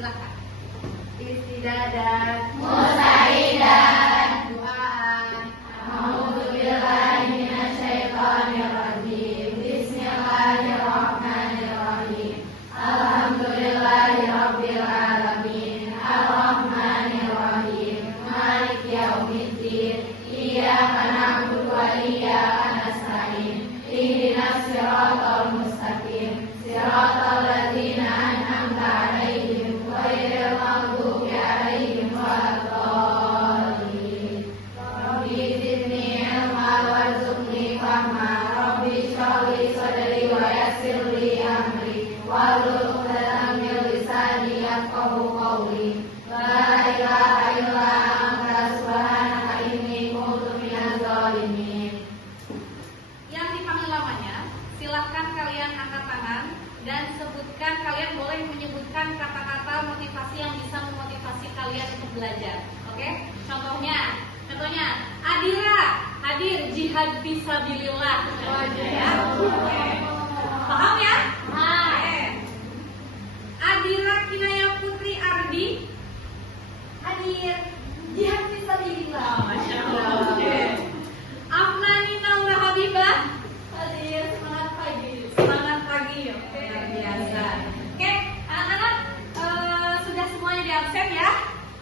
Silakan. Istidadan, Musaidan, doaan. A'udzubillahi minasyaitonirrajim. Bismillahirrahmanirrahim. Alhamdulillahirabbil alamin. Arrahmanirrahim. Maliki yaumiddin. Iyyaka na'budu wa iyyaka nasta'in. Ihdinas siratal mustaqim. Siratal ladzina an'amta 'alaihim ghairil maghdubi 'alaihim waladdallin. Rabbi zidni 'ilman warzuqni fahma. Rabbi shrah li sadri wa yassir li amri wahlul 'uqdatam min lisani yafqahu qawli. La ilaha illa anta subhanaka inni kuntu minaz zalimin. Yang dipanggil lamanya, silakan kalian angkat tangan dan sebutkan, kalian boleh menyebutkan kata-kata motivasi yang bisa memotivasi kalian untuk belajar. Oke? Contohnya Adira hadir jihad fisabilillah. Paham ya? Adira Kinaya Putri Ardi hadir jihad fisabilillah. Masya Allah. Afnani Naura Habibah hadir semangat pagi. Semangat pagi. Oke, luar biasa. Oke, anak-anak sudah semuanya di absen ya.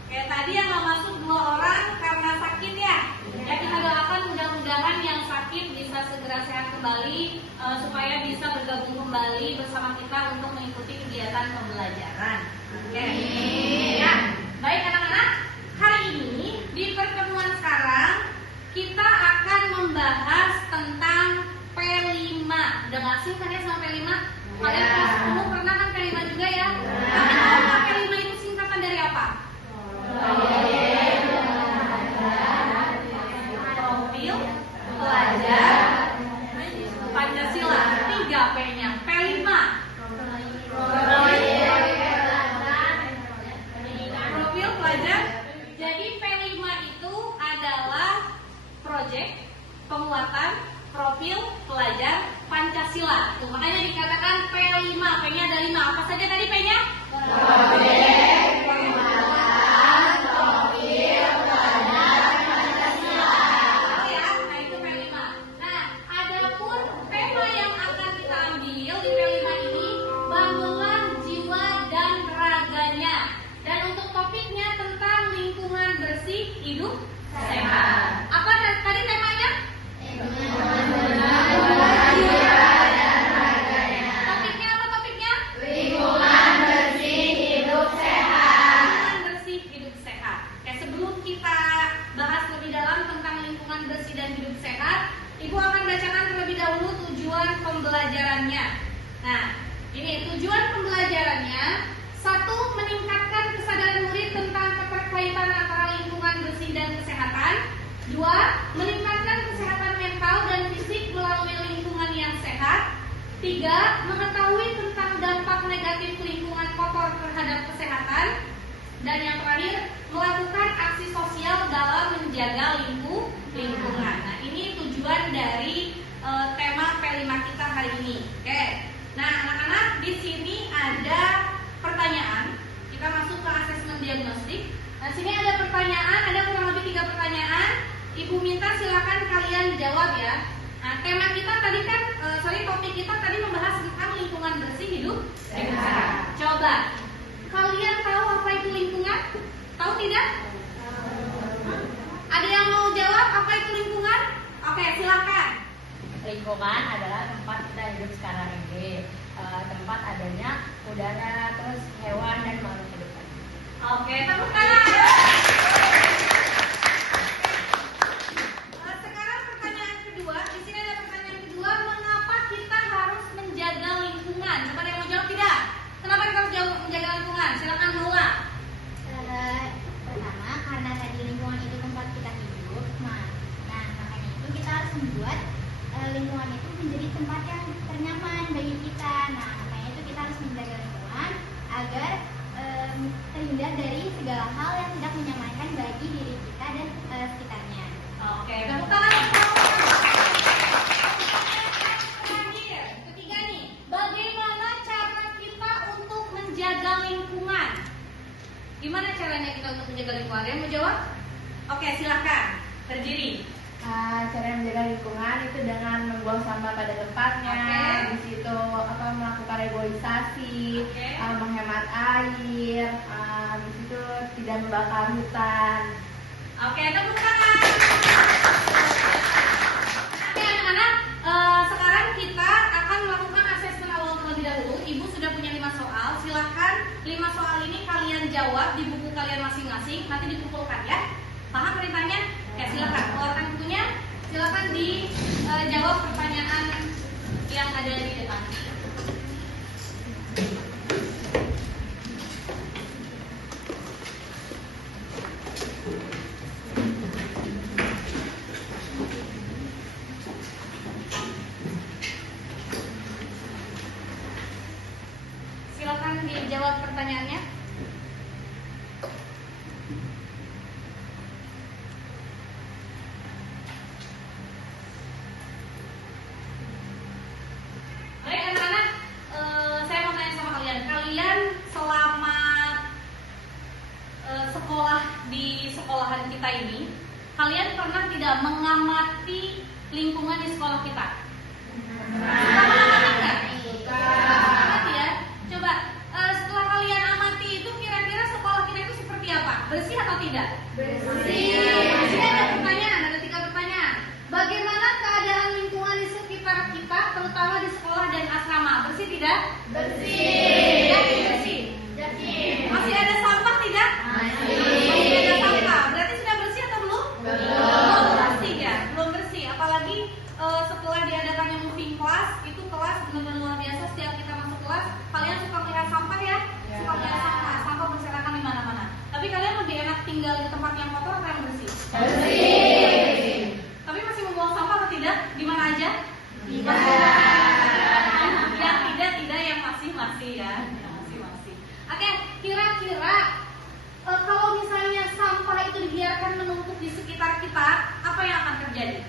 Oke, tadi yang nggak masuk 2 orang karena sakit ya. Ya, kita doakan mudah-mudahan yang sakit bisa segera sehat kembali supaya bisa bergabung kembali bersama kita untuk mengikuti kegiatan pembelajaran. Oke. Ya, baik anak-anak. Hari ini di pertemuan sekarang kita akan membahas tentang P5. Udah nggak sih kan ya sama P5? Kalian kelas 10 pernah kan P5 juga ya? Nah, P5 itu singkatan dari apa? Profil pelajar Pancasila. 3 P-nya. P5. Profil pelajar. Jadi P5 itu adalah proyek penguatan profil pelajar Pancasila. Tuh, makanya dikatakan P5. P-nya ada 5. Apa saja tadi P-nya? Proyek penguatan profil pelajar Pancasila. Ya, nah itu P5. Nah, adapun tema yang akan kita ambil di P5 ini, bangunlah jiwa dan raganya. Dan untuk topiknya tentang lingkungan bersih, hidup sehat. Apa tadi temanya? Topiknya apa topiknya? Lingkungan bersih, hidup sehat. Lingkungan bersih, hidup sehat. Oke, sebelum kita bahas lebih dalam tentang lingkungan bersih dan hidup sehat, Ibu akan bacakan terlebih dahulu tujuan pembelajarannya. Nah, ini tujuan pembelajarannya. 1. Meningkatkan kesadaran murid tentang keterkaitan antara lingkungan bersih dan kesehatan. 2. Meningkatkan kesehatan mental dan fisik melalui lingkungan yang sehat. 3. Mengetahui tentang dampak negatif lingkungan kotor terhadap kesehatan. Dan yang terakhir, melakukan aksi sosial dalam menjaga lingkungan. Nah, ini tujuan dari tema P5 kita hari ini. Oke. Nah, anak-anak, di sini ada pertanyaan. Kita masuk ke asesmen diagnostik. Nah, sini ada pertanyaan, ada kurang lebih 3 pertanyaan. Ibu minta silakan kalian jawab ya. Nah, tema kita tadi kan, topik kita tadi membahas tentang lingkungan bersih, hidup sehat. Coba, kalian tahu apa itu lingkungan? Tahu tidak? Ada yang mau jawab apa itu lingkungan? Oke, silakan. Lingkungan adalah tempat kita hidup sekarang ini, tempat adanya udara, terus hewan dan makhluk hidup. Oke, tepuk tangan. Sekarang pertanyaan kedua. Di sini ada pertanyaan kedua. Mengapa kita harus menjaga lingkungan? Coba ada yang mau jawab tidak? Kenapa kita harus menjaga lingkungan? Silakan Lola. Pertama, karena tadi lingkungan itu tempat kita hidup. Nah, makanya itu kita harus membuat lingkungan itu menjadi tempat yang ternyaman bagi kita. Nah, makanya itu kita harus menjaga lingkungan agar terhindar dari segala hal yang tidak menyamankan bagi diri kita dan sekitarnya. Oke, tepuk tangan. Terakhir, ketiga nih. Bagaimana cara kita untuk menjaga lingkungan? Ada yang mau jawab? Oke, silakan. Berdiri. Cara menjaga lingkungan itu dengan membuang sampah pada tempatnya, habis itu melakukan reboisasi, menghemat air, habis itu tidak membakar hutan. Oke, tepuk tangan. Oke, anak-anak, sekarang kita akan melakukan asesmen awal terlebih dahulu. Ibu sudah punya 5 soal. Silakan 5 soal ini kalian jawab di buku kalian masing-masing. Nanti dikumpulkan ya. Paham perintahnya? Ya, silakan keluarkan bukunya. Silakan dijawab pertanyaan yang ada di depan. Silakan dijawab pertanyaannya. Baik anak-anak, saya mau tanya sama kalian. Kalian selama sekolah di sekolahan kita ini, kalian pernah tidak mengamati lingkungan di sekolah kita? Suka mengamati nggak? Amati ya. Coba setelah kalian amati itu, kira-kira sekolah kita itu seperti apa? Bersih atau tidak? Bersih. Bersih. Ada pertanyaan, ada 3 pertanyaan. Bagaimana keadaan lingkungan di sekitar kita, terutama di sekolah dan asrama? Bersih tidak? Bersih. Yakin bersih? Yakin. Masih ada sampah tidak? Masih ada sampah. Berarti sudah bersih atau belum? Belum bersih ya, belum bersih. Apalagi setelah diadakannya moving class, itu kelas benar-benar luar biasa. Setiap kita masuk kelas, kalian suka melihat sampah ya? Suka melihat sampah berserakan di mana-mana. Tapi kalian lebih enak tinggal di tempat yang kotor atau yang bersih? Bersih. Tapi masih membuang sampah atau tidak? Di mana aja? Tidak. Yang tidak yang masih ya. Yang masih. Oke, kira-kira kalau misalnya sampah itu dibiarkan menumpuk di sekitar kita, apa yang akan terjadi?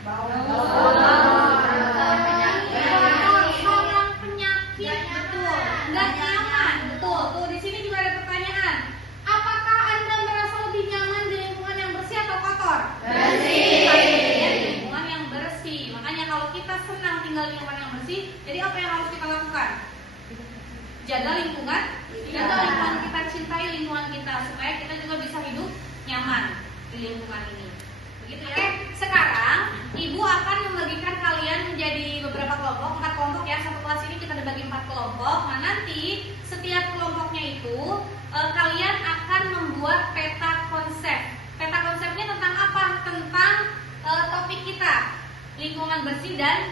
Sarang penyakit, betul. Nggak nyaman, betul. Tuh di sini juga ada pertanyaan. Apakah Anda merasa lebih nyaman di lingkungan yang bersih atau kotor? Bersih. Lingkungan yang bersih. Makanya kalau kita senang tinggal di lingkungan yang bersih, jadi apa yang harus kita lakukan? Jaga lingkungan kita, cintai lingkungan kita supaya kita juga bisa hidup nyaman di lingkungan ini. Begitu ya. Oke, sekarang Ibu akan membagikan kalian menjadi beberapa kelompok, 4 kelompok ya. Satu kelas ini kita dibagi 4 kelompok. Nah, nanti setiap kelompoknya itu kalian akan membuat peta konsep. Peta konsepnya tentang apa? Tentang topik kita, lingkungan bersih dan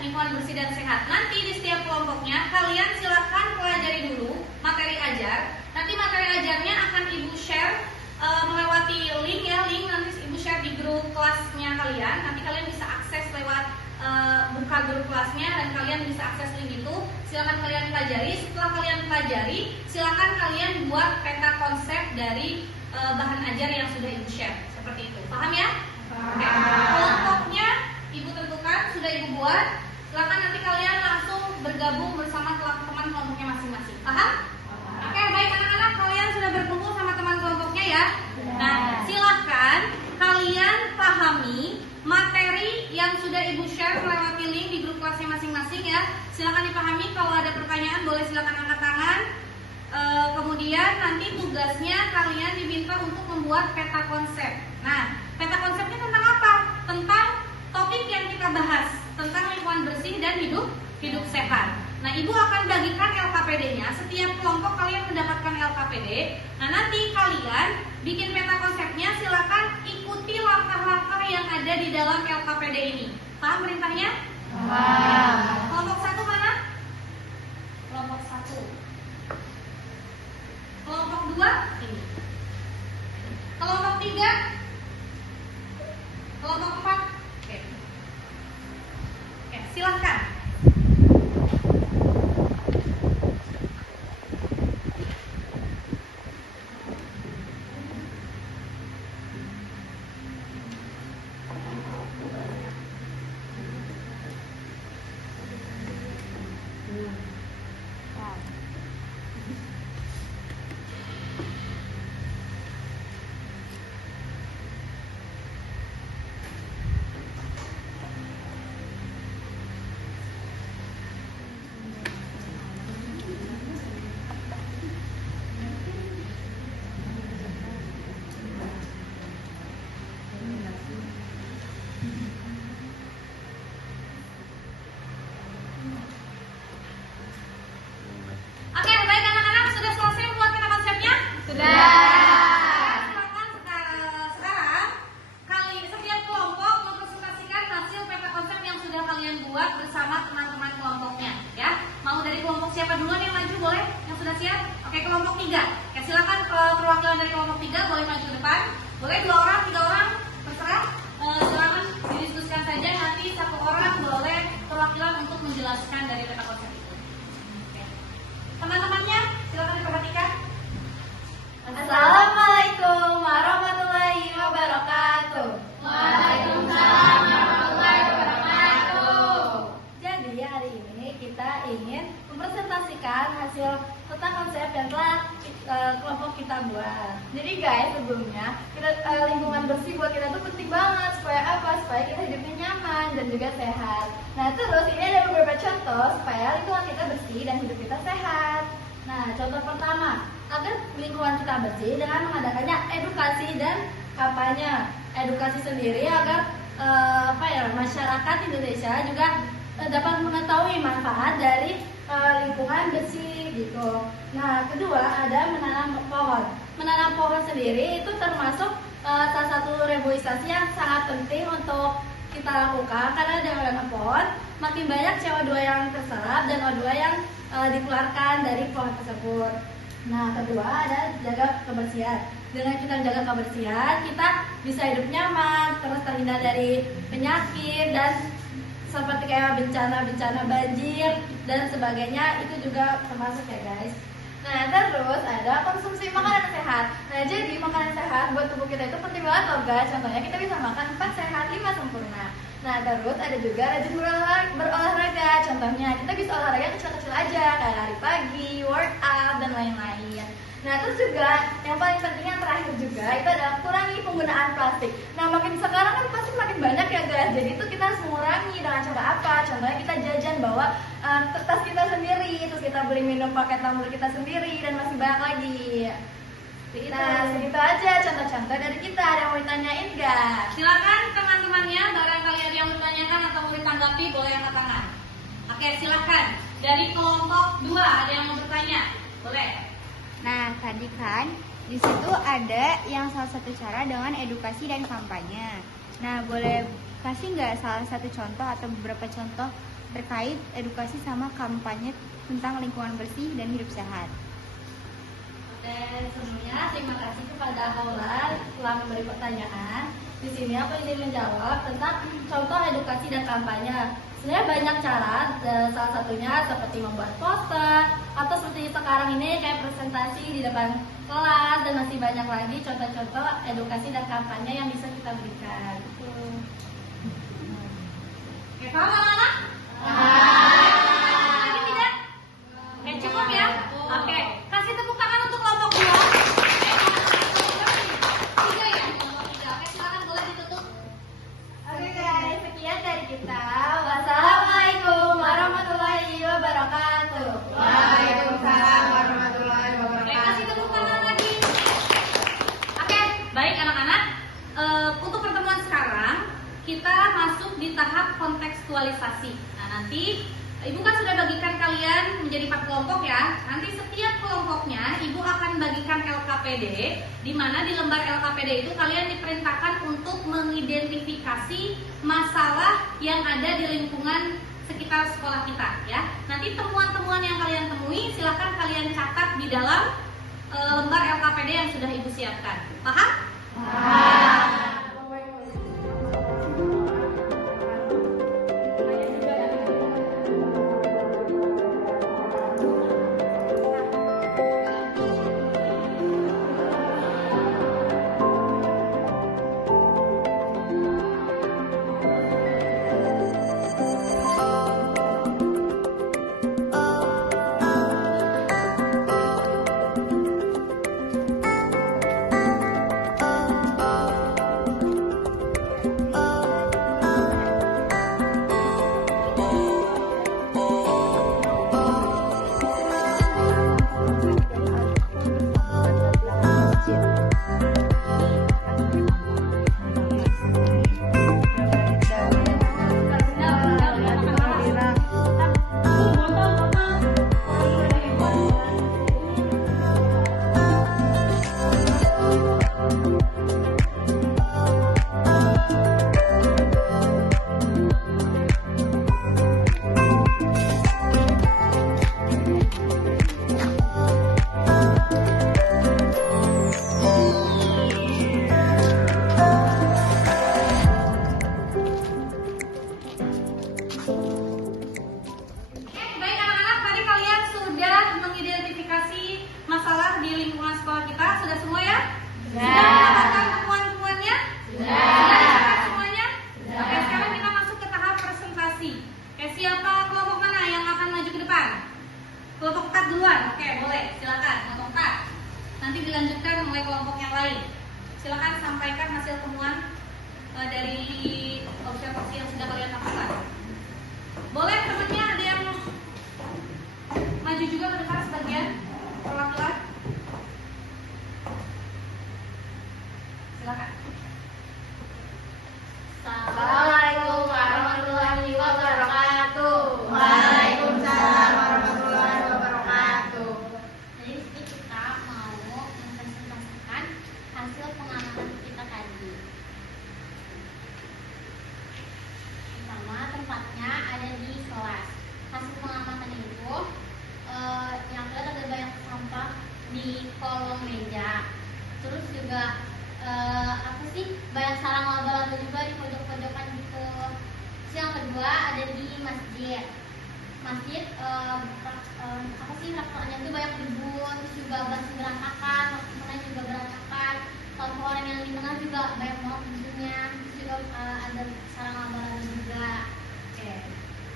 sehat. Nanti di setiap kelompoknya kalian silakan pelajari dulu materi ajar. Nanti materi ajarnya akan Ibu share melewati link ya. Link nanti Ibu share di grup kelasnya kalian. Nanti kalian bisa akses lewat buka grup kelasnya dan kalian bisa akses link itu. Silakan kalian pelajari. Setelah kalian pelajari, silakan kalian buat peta konsep dari bahan ajar yang sudah Ibu share. Seperti itu. Paham ya? Oke. Kelompoknya Ibu tentukan, sudah Ibu buat. Silakan nanti kalian langsung bergabung bersama teman kelompoknya masing-masing. Paham? Oke, baik anak-anak, kalian sudah berkumpul sama teman kelompoknya ya. Nah, silakan kalian pahami materi yang sudah Ibu share melewati link di grup kelasnya masing-masing ya. Silakan dipahami. Kalau ada pertanyaan boleh silakan angkat tangan. Kemudian nanti tugasnya kalian diminta untuk membuat peta konsep. Nah, peta konsepnya tentang apa? Tentang topik yang kita bahas, tentang lingkungan bersih dan hidup sehat. Nah, Ibu akan bagikan LKPD-nya. Setiap kelompok kalian mendapatkan LKPD. Nah, nanti kalian bikin peta konsepnya. Silakan ikuti langkah-langkah yang ada di dalam LKPD ini. Paham perintahnya? Paham. Kelompok 1 mana? Kelompok 1. Kelompok 2 ini. Kelompok 3. Kelompok 4. Oke, silahkan. Boleh 2 orang, 3 orang, terserah. Silakan didiskusikan saja. Nanti 1 orang boleh perwakilan untuk menjelaskan dari peta konsep itu. Oke. Teman-temannya silakan diperhatikan. Assalamualaikum warahmatullahi wabarakatuh. Waalaikumsalam warahmatullahi wabarakatuh. Jadi hari ini kita ingin mempresentasikan hasil peta konsep yang telah kelompok kita buat. Jadi guys, sebelumnya kita lingkungan bersih buat kita tuh penting banget. Supaya apa? Supaya kita hidupnya nyaman dan juga sehat. Nah terus ini ada beberapa contoh supaya lingkungan kita bersih dan hidup kita sehat. Nah contoh pertama, agar lingkungan kita bersih dengan mengadakannya edukasi dan kampanye. Edukasi sendiri agar masyarakat Indonesia juga dapat mengetahui manfaat dari lingkungan bersih gitu. Nah, kedua ada menanam pohon. Menanam pohon sendiri itu termasuk salah satu reboisasi yang sangat penting untuk kita lakukan karena dengan menanam pohon makin banyak CO2 yang terserap dan O2 yang dikeluarkan dari pohon tersebut. Nah, kedua ada jaga kebersihan. Dengan kita menjaga kebersihan, kita bisa hidup nyaman, terus terhindar dari penyakit dan seperti kayak bencana-bencana banjir dan sebagainya itu juga termasuk ya guys. Nah terus ada konsumsi makanan sehat. Nah jadi makanan sehat buat tubuh kita itu penting banget loh guys. Contohnya kita bisa makan 4 sehat 5 sempurna. Nah terus ada juga rajin berolahraga. Contohnya kita bisa olahraga kecil-kecil aja kayak lari pagi, workout dan lain-lain. Nah terus juga yang paling penting yang terakhir juga itu adalah kurangi penggunaan plastik. Nah makin sekarang kan plastik makin banyak ya guys. Jadi itu kita harus mengurangi dengan cara apa? Contohnya kita jajan bawa tas kita sendiri, terus kita beli minum pakai tumbler kita sendiri dan masih banyak lagi. Nah segitu aja contoh-contoh dari kita. Ada yang mau ditanyain gak? Silakan teman-temannya, barangkali ada yang ditanyakan atau mau ditanggapi boleh angkat tangan. Oke, silakan. Dari kelompok 2 ada yang mau bertanya. Boleh. Nah, tadi kan di situ ada yang salah satu cara dengan edukasi dan kampanye. Nah, boleh kasih nggak salah satu contoh atau beberapa contoh terkait edukasi sama kampanye tentang lingkungan bersih dan hidup sehat? Oke, sebelumnya terima kasih kepada Aula telah memberi pertanyaan. Di sini aku ingin menjawab tentang contoh edukasi dan kampanye. Sebenarnya banyak cara, salah satunya seperti membuat poster atau seperti sekarang ini kayak presentasi di depan kelas dan masih banyak lagi contoh-contoh edukasi dan kampanye yang bisa kita berikan. Oke, paham anak-anak? Lagi tidak? Oke, cukup ya? Oke, kasih tepuk tangan untuk kelompok 2. Tiga ya? Oke, silakan boleh ditutup. Oke guys, sekian dari kita. Wassalamualaikum warahmatullahi wabarakatuh. Waalaikumsalam warahmatullahi Oke, wabarakatuh. kasih tepuk tangan lagi. Oke, baik anak-anak. Untuk pertemuan sekarang kita masuk di tahap kontekstualisasi. Nah, nanti Ibu kan sudah bagikan kalian menjadi 4 kelompok ya. Nanti setiap kelompoknya Ibu akan bagikan LKPD, di mana di lembar LKPD itu kalian diperintahkan untuk mengidentifikasi masalah yang ada di lingkungan sekitar sekolah kita ya. Nanti temuan-temuan yang kalian temui silakan kalian catat di dalam lembar LKPD yang sudah Ibu siapkan. Paham? temuan dari observasi yang sudah kalian lakukan? Boleh temannya ada yang maju juga ke depan sebagian, perwakilan? Silakan. Assalamualaikum warahmatullahi wabarakatuh. Waalaikumsalam warahmatullahi wabarakatuh. Jadi di sini kita mau mempresentasikan hasil pengamatan kita tadi. Pertama, tempatnya ada di kelas. Hasil pengamatan itu yang terlihat ada banyak sampah di kolong meja. Terus juga banyak sarang laba-laba juga di pojok-pojokan gitu. Terus yang kedua ada di masjid. Masjid raktornya itu banyak debu, terus juga bangku berantakan, lampunya juga berantakan. Pohon yang di tengah juga banyak banget debunya. Terus juga ada sarang laba-laba juga. Oke.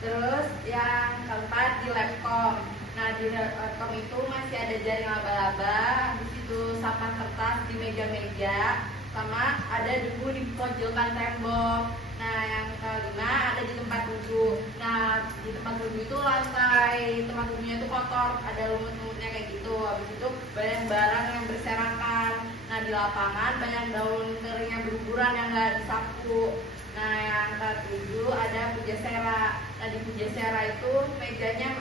Terus yang keempat di laptop. Nah, di laptop itu masih ada jaring laba-laba, habis itu sampah kertas di meja-meja, sama ada debu di pojokan tembok. Nah, yang kelima ada di tempat duduk. Nah, di tempat duduk itu lantai tempat duduknya itu kotor, ada lumut-lumutnya kayak gitu. Habis itu banyak barang yang berserakan. Nah, di lapangan banyak daun kering yang berguguran yang nggak disapu. Nah, yang ketujuh ada pujasera. Nah, di pujasera itu mejanya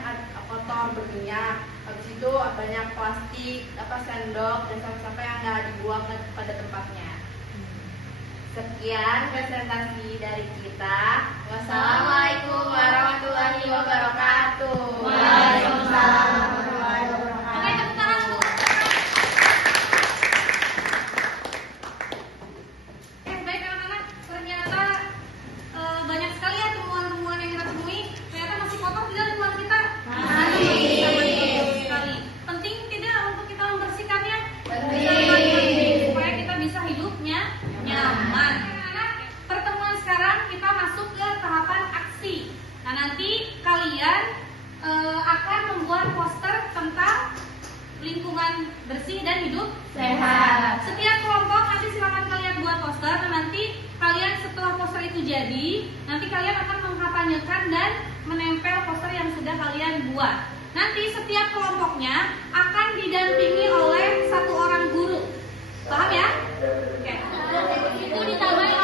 kotor berminyak. Habis itu banyak plastik, sendok dan sampah-sampah yang nggak dibuang pada tempatnya. Sekian presentasi dari kita. Wassalamualaikum warahmatullahi wabarakatuh. Waalaikumsalam warahmatullahi wabarakatuh. Oke, tepuk tangan. Baik anak-anak, ternyata banyak sekali ya temuan-temuan yang kita temui. Ternyata masih kotor tidak lingkungan kita? Masih sekali. Penting tidak untuk kita membersihkannya? Penting. Supaya kita bisa hidupnya nyaman. Anak-anak, pertemuan sekarang kita masuk ke tahapan aksi. Nah, nanti kalian akan membuat poster tentang lingkungan bersih dan hidup Sehat. Setiap kelompok nanti silakan kalian buat poster. Dan nanti kalian setelah poster itu jadi, nanti kalian akan mengkampanyekan dan menempel poster yang sudah kalian buat. Nanti setiap kelompoknya akan didampingi oleh satu orang guru. Paham ya? Oke. Itu ditambahin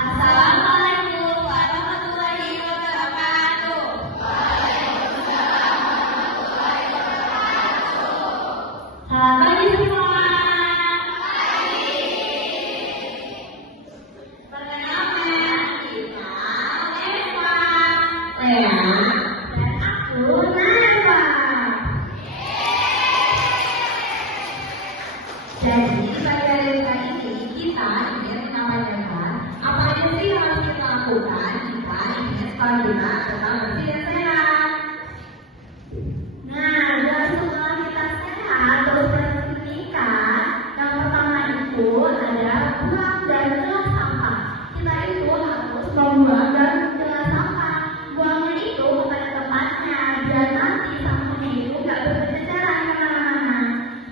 Assalamualaikum warahmatullahi wabarakatuh. Selamat pagi semua. Perkenalkan, kita Eva, Lea, dan aku Nawa. Jadi pada kali ini kita ingin menyampaikan apa aja sih yang harus kita lakukan jika ingin sekolah kita tetap bersih dan sehat. Nah, dan setelah kita sehat terus bersihkan, yang pertama itu ada buang dan milah sampah. Kita itu harus membuang dan memilah sampah. Buangnya itu pada tempatnya dan nanti sampahnya itu nggak berceceran kemana-mana.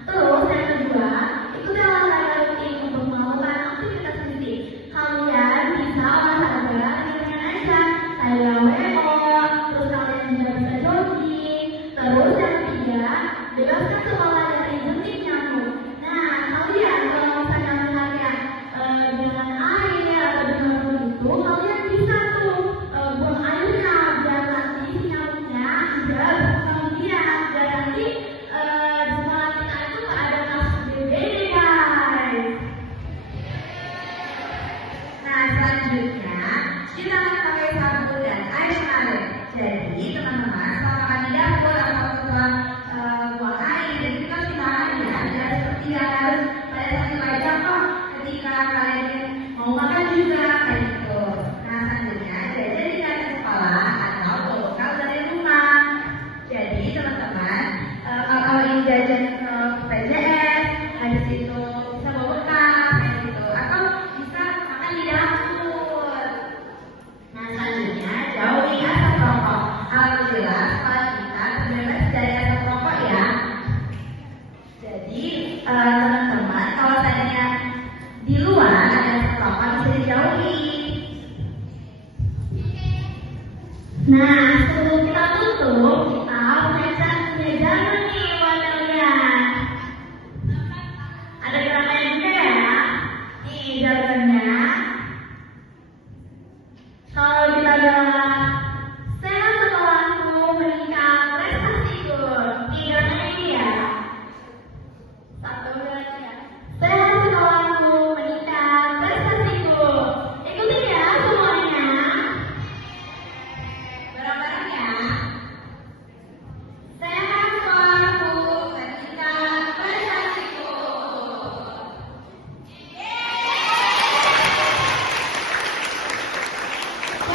Terus yang kedua, ikuti olahraga rutin untuk melakukan aktivitas fisik. Kalian bisa olahraga ringan aja, kayak WO, terus kalian juga bisa jogging. Terus yang ketiga, bebaskan sekolah dari jentik nyamuk. Nah, kalian kalau misalnya melihat dengan air atau dengan begitu, kalian bisa tuh buang airnya biar nanti si nyamuknya tidak berkembang dan nanti di sekolah kita itu nggak ada kasus DBD guys. Nah, selanjutnya kita akan pakai sabun dan air mengalir. Jadi teman-teman, kalau makan di dapur atau setelah buang air, jadi kita harus ya, tidak seperti yang harus pada saat Nah, sebelum kita tutup, kita punya jalan nih buat kalian. Ada gerakannya juga ya. Nih jalannya. Kalau kita bilang sehat sekolahku meningkat prestasiku. Nih gerakannya ini ya. Satu gerakannya. Sehat sekolahku meningkat prestasiku. Ikutin ya semuanya. Bareng-bareng ya. Sehat sekolahku meningkat prestasiku.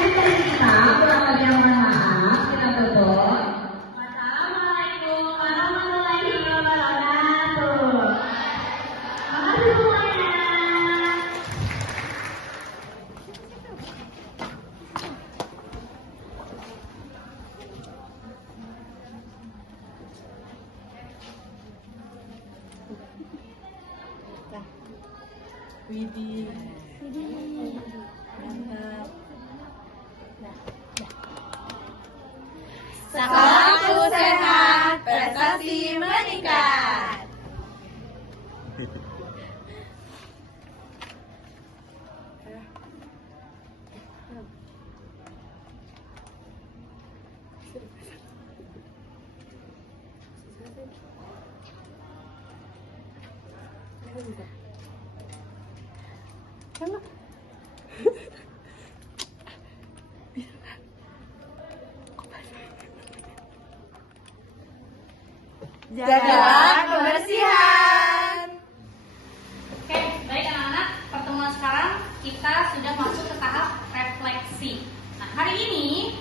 Dari kita kurang lebih mohon maaf, kita tutup. Wassalamualaikum warahmatullahi wabarakatuh. Makasih semuanya. Sekolahku sehat, prestasi meningkat. Jaga kebersihan. Oke, baik anak-anak, pertemuan sekarang kita sudah masuk ke tahap refleksi. Nah, hari ini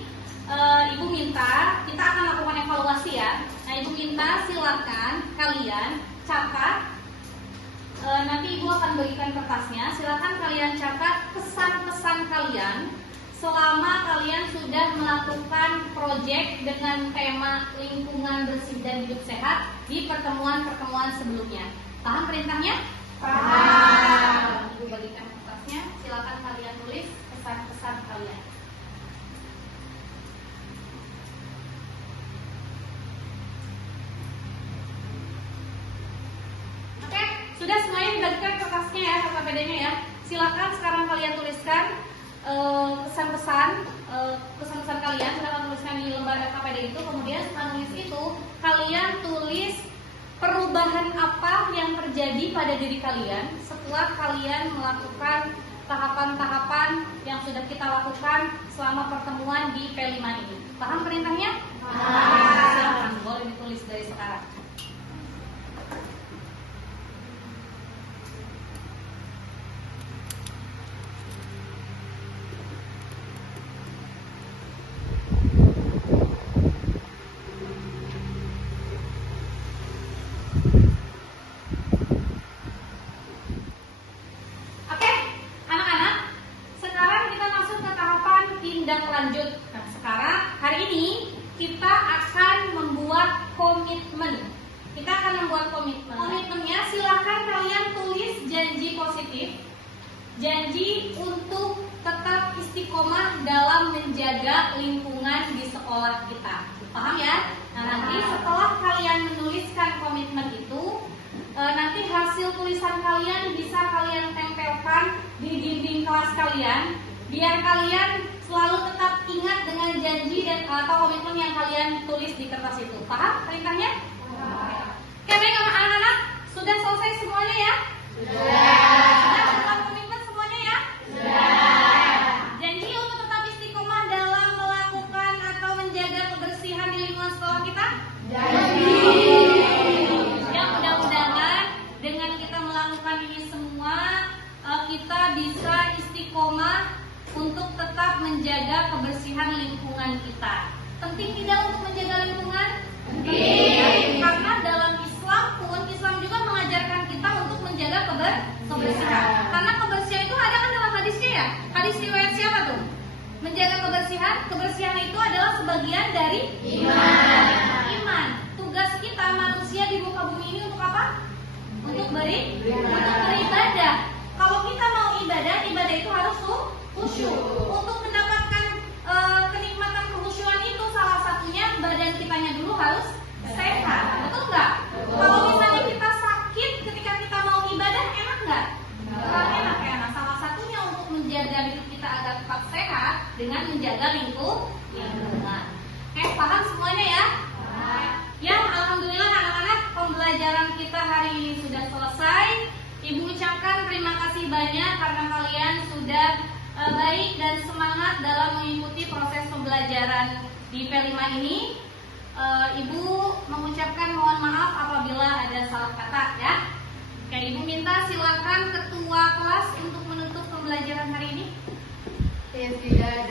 Ibu minta kita akan lakukan evaluasi ya. Nah, Ibu minta silakan kalian catat. Nanti Ibu akan bagikan kertasnya. Silakan kalian catat pesan-pesan kalian selama kalian sudah melakukan proyek dengan tema lingkungan bersih dan hidup sehat di pertemuan-pertemuan sebelumnya. Paham perintahnya? Paham. Ibu bagikan kertasnya. Silakan kalian tulis pesan-pesan kalian. Oke, sudah semuanya dibagikan kertasnya ya, KPD-nya ya. Silakan sekarang kalian tuliskan pesan-pesan kalian. Silakan tuliskan di lembar KPD itu. Kemudian setelah tulis itu, kalian tulis perubahan apa yang terjadi pada diri kalian setelah kalian melakukan tahapan-tahapan yang sudah kita lakukan selama pertemuan di P5 ini. Paham perintahnya? Paham. Silakan, boleh ditulis dari sekarang. Oke, anak-anak, sekarang kita masuk ke tahapan tindak lanjut. Nah, sekarang hari ini kita akan membuat komitmen. Kita akan membuat komitmen. Komitmennya silakan kalian tulis janji positif, janji untuk tetap istiqomah dalam menjaga lingkungan di sekolah kita. Paham ya? Nah, nanti setelah kalian menuliskan komitmen itu, nanti hasil tulisan kalian bisa kalian tempelkan di dinding kelas kalian, biar kalian selalu tetap ingat dengan janji dan atau komitmen yang kalian tulis di kertas itu. Paham perintahnya? Oke, baik anak-anak, sudah selesai semuanya ya? Sudah tetap komitmen semuanya ya? Janji untuk tetap istiqomah dalam melakukan atau menjaga kebersihan di lingkungan sekolah kita? Ya, mudah-mudahan dengan kita melakukan ini semua, kita bisa istiqomah untuk tetap menjaga kebersihan lingkungan kita. Penting tidak untuk menjaga lingkungan? Penting. Karena dalam Islam pun, Islam juga mengajarkan kita untuk menjaga kebersihan. Karena kebersihan itu ada kan dalam hadisnya ya? Hadis riwayat siapa tuh? Menjaga kebersihan. Kebersihan itu adalah sebagian dari iman. Tugas kita manusia di muka bumi ini untuk apa? Untuk beribadah. Kalau kita mau ibadah itu harus khusyuk. Untuk mendapatkan kenikmatan kekhusyuan menjaga lingkungan. Oke, paham semuanya ya? Ya, alhamdulillah anak-anak, pembelajaran kita hari ini sudah selesai. Ibu ucapkan terima kasih banyak karena kalian sudah baik dan semangat dalam mengikuti proses pembelajaran di P5 ini. Ibu mengucapkan mohon maaf apabila ada salah kata ya. Oke, Ibu minta silakan ketua kelas untuk menutup pembelajaran hari ini. Yes, guys.